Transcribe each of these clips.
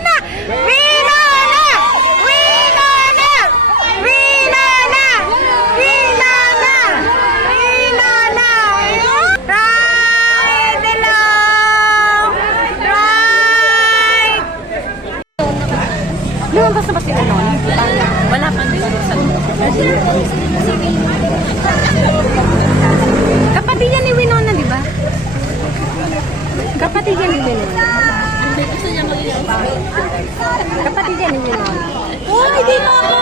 Winona! Winona! Winona! Winona! Winona! Winona! Right along! Right! Lumabas na ba si Winona? Wala pa rin. Kapatid niya ni Winona, di ba? Kapatid niya ni Winona. Gusto niya maging Kapatid yan ni Winona. Uy, di mo ako!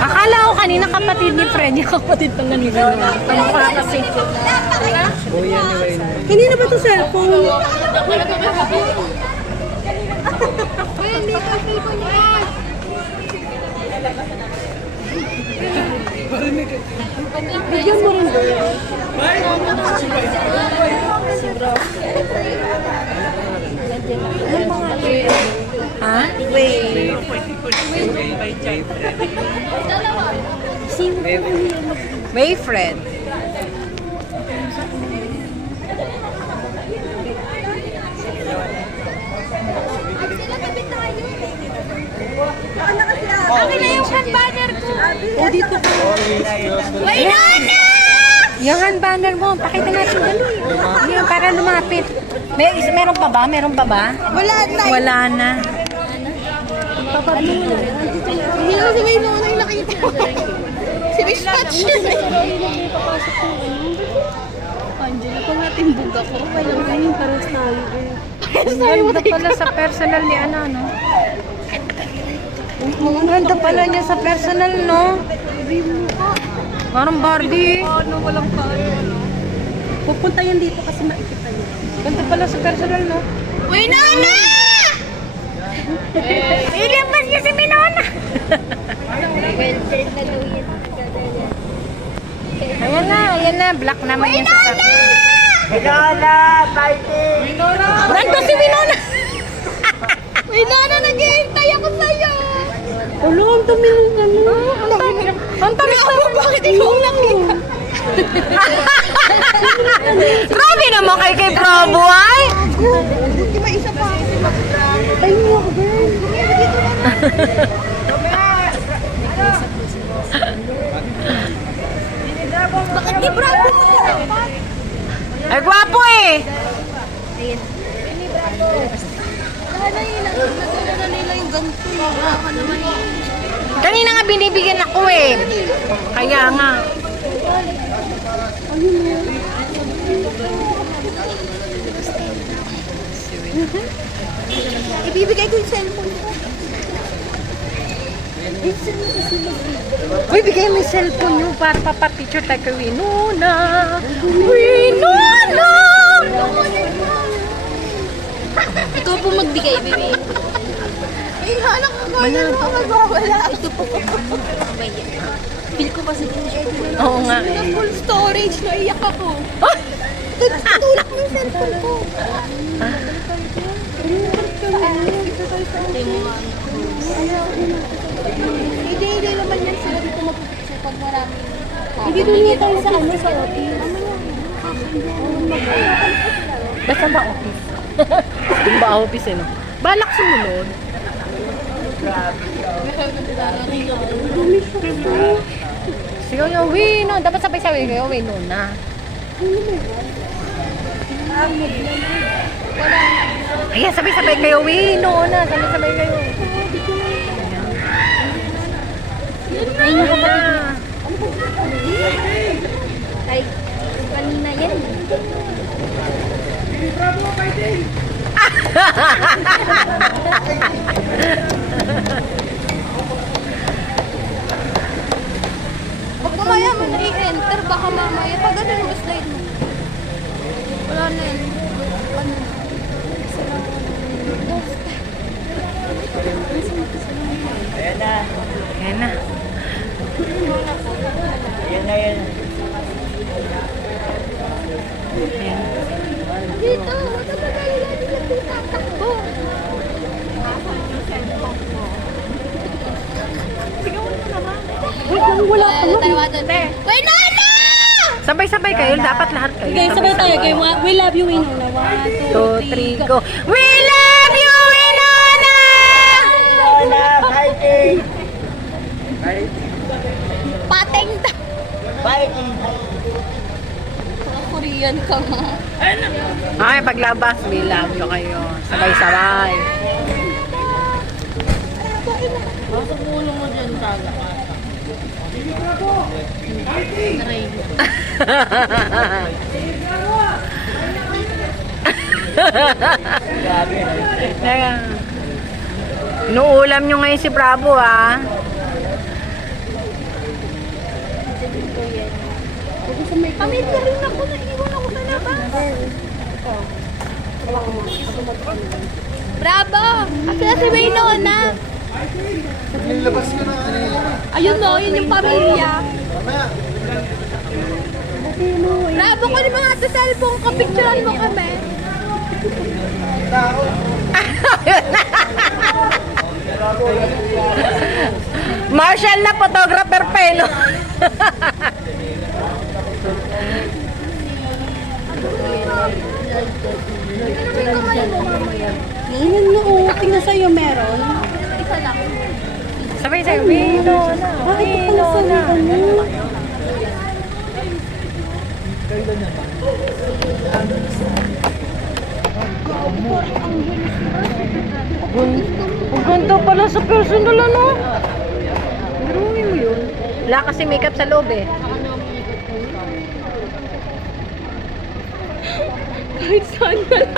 Akala ko kanina kapatid ni Fred, yung kapatid pang ni Winona. Kamukha kasi. Kanina ba to cellphone? Bigyan mo rin ba yun? Ha? Wait. Wayfred. Akin na yung hand banner ko. O, dito ka. Winona! Yung hand banner mo, pakita natin dali. Yung para lumapit. May, is- meron pa ba? Meron pa ba? Wala na. Wala na. Hindi naman si Winona yung nakita ko. Si Miss Patch. Angela, kung natimbog ako, walang ganyan paras tayo eh. Paras tayo Ganda pala sa personal ni ano, no? Ang ganda pala niya sa personal, no? Parang Barbie. Ano, walang kaya. Pupunta yan dito kasi makikita niya. Ganda pala sa personal, no? Winona! Ilabas niya si Minona. Well-trained na daw yan. Ayan na, ayan na. Black naman yan sa personal. Winona, fighting! Nandito si Minona. Winona, nag-iintay ako sa'yo! Ulo, ang dumi ng ano. Ang dami. Ang dami bakit ikaw nakita? Grabe naman kay kay Bravo, ay. Di ba isa pa? Ay, mo ako, girl. Bakit di bravo? Ay, gwapo eh. Wala yun, nadala na nila yung ganito. Wala ka naman yun. Kanina nga binibigyan ako eh. Kaya nga. Ibibigay ko yung cellphone ko. Uy, bigay mo yung cellphone nyo para papapicture tayo kay Winona. Winona! Ikaw po magbigay, baby. Ay, halang ka kaya mo magwawala. Ito po. Feel ko kasi kung siya Oo nga. Na full storage, naiyak ako. Oh! Tulak mo yung cellphone ko. Hindi nga. Hindi, hindi naman yan sila dito magpipicture pag marami. Hindi doon tayo sa ano, sa office. Basta ba office? Yung ba office eh, no? Balak sumunod. Sigaw niya, Wino. Dapat sabay-sabay kayo, Winona. Ayan, sabay-sabay kayo, Winona. Sabay-sabay kayo. Ayun yung kapatid na. Ay, kanina yan. Pag mamaya mo na-enter, baka mamaya, pag ano yung slide mo? Wala na yan. Ano? Ayan na. Ayan na. Ayan na yan. Ayan. Dito, matagal na nila tinatakbo. Wait, lang, wala pa. Tawagan. Wait, Nana! Sabay-sabay kayo, dapat lahat kayo. Okay, sabay tayo. Okay, we love you, Winona. One, two, three, go. We love you, Winona! Winona, fighting! Pateng ta. Fighting. Mga Korean ka nga. Ay, paglabas, we love you kayo. Sabay-sabay. Teka. Inuulam nyo ngayon si Bravo, ah. Pamilya rin ako. Naiwan ako sa labas. Bravo! Kasi na si Waynona. Nilabas ko na ano yun. Ayun no, yun yung pamilya. Bravo ko ni mga sa cellphone ko. Picturean mo kami. Marshall na photographer pa, eh, no? Ngayon mo, oh, tingnan sa'yo meron. Sabay sa'yo, Wino na. Sa ano. Ang ganda pala sa personal, ano? Biruin mo yun. Wala kasi makeup sa loob, eh. Kahit saan ka lang.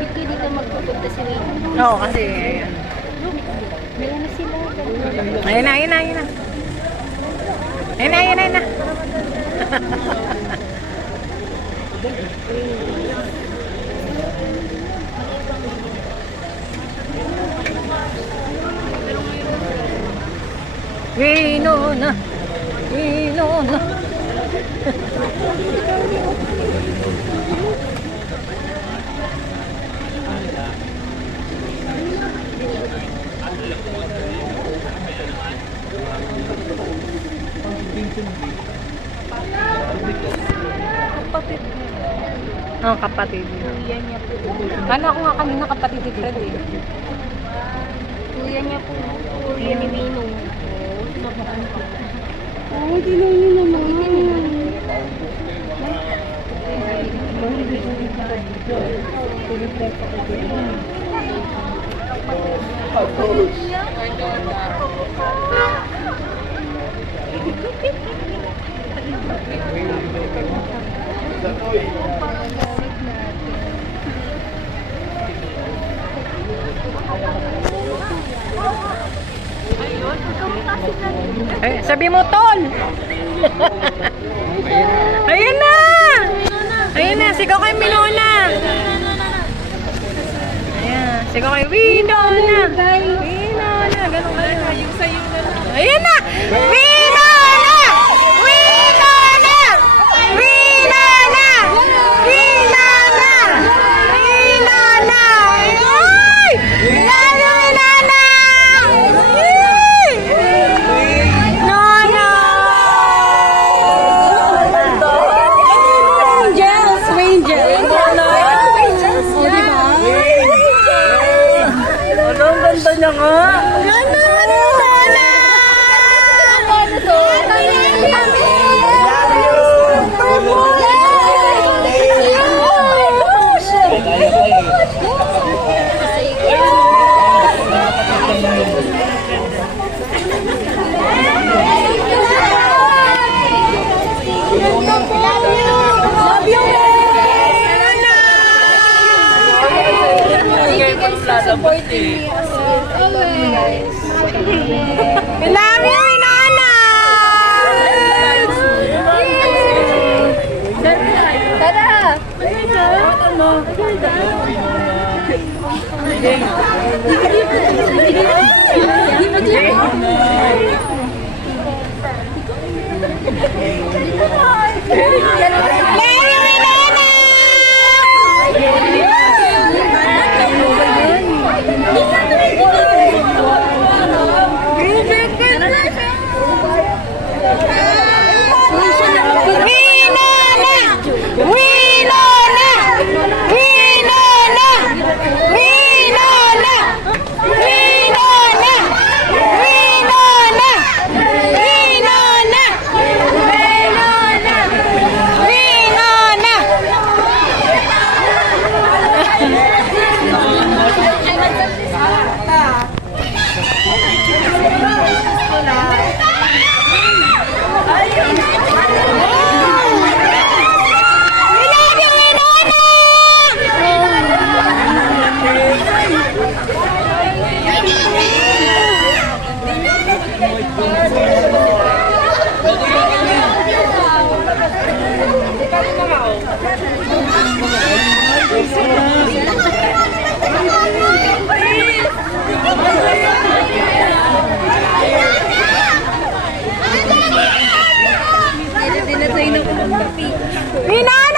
Ba't hindi ka magpupunta si Waynona? Oo, kasi, ayan. Meron na sila. Ayun na, ayun na, ayun na. Ayun na, ayun na, ayun na. Wino na. Kapatid. Oh, kapatid. Kuya niya po. Kala ko nga kanina kapatid ni Fred eh. Kuya niya po. Kuya ni Minong. Oh, tingnan nyo naman. Ay, sabi mo, Tol! Ayan na! Ayan na, sigaw kay Minona! Sigaw kay Winona! Winona! Ganun ka na. Yung sa'yo na lang. Ayan na! Winona! Winona! Winona! Winona! Winona! Ay! Lalo, Winona! Ay! Nana! Angels, Angels. Oh, di ba? Ano, ang ganda niya nga. Nana! Nana! Ano to? Love you! Thank you guys for supporting Always. We love you, Inana! Tara! Tara! Mina!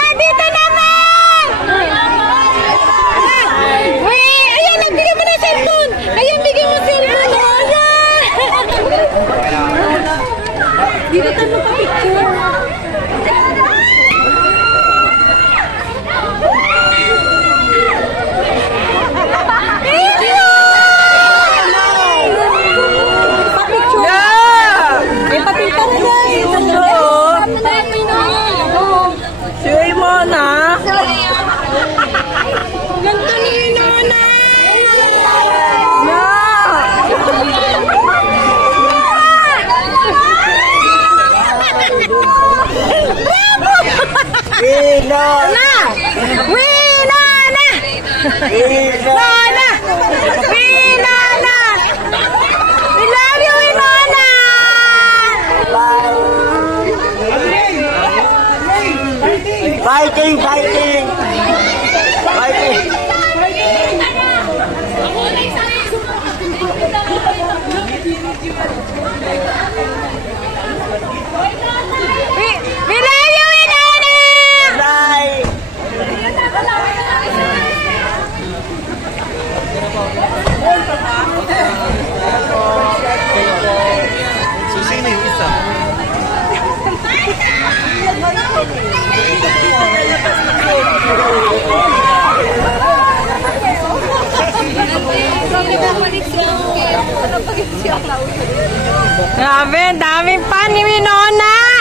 Nana! Winana! Nana! Winana! We love you, Winana! Fighting, fighting! Grabe, daming pan ni Winona!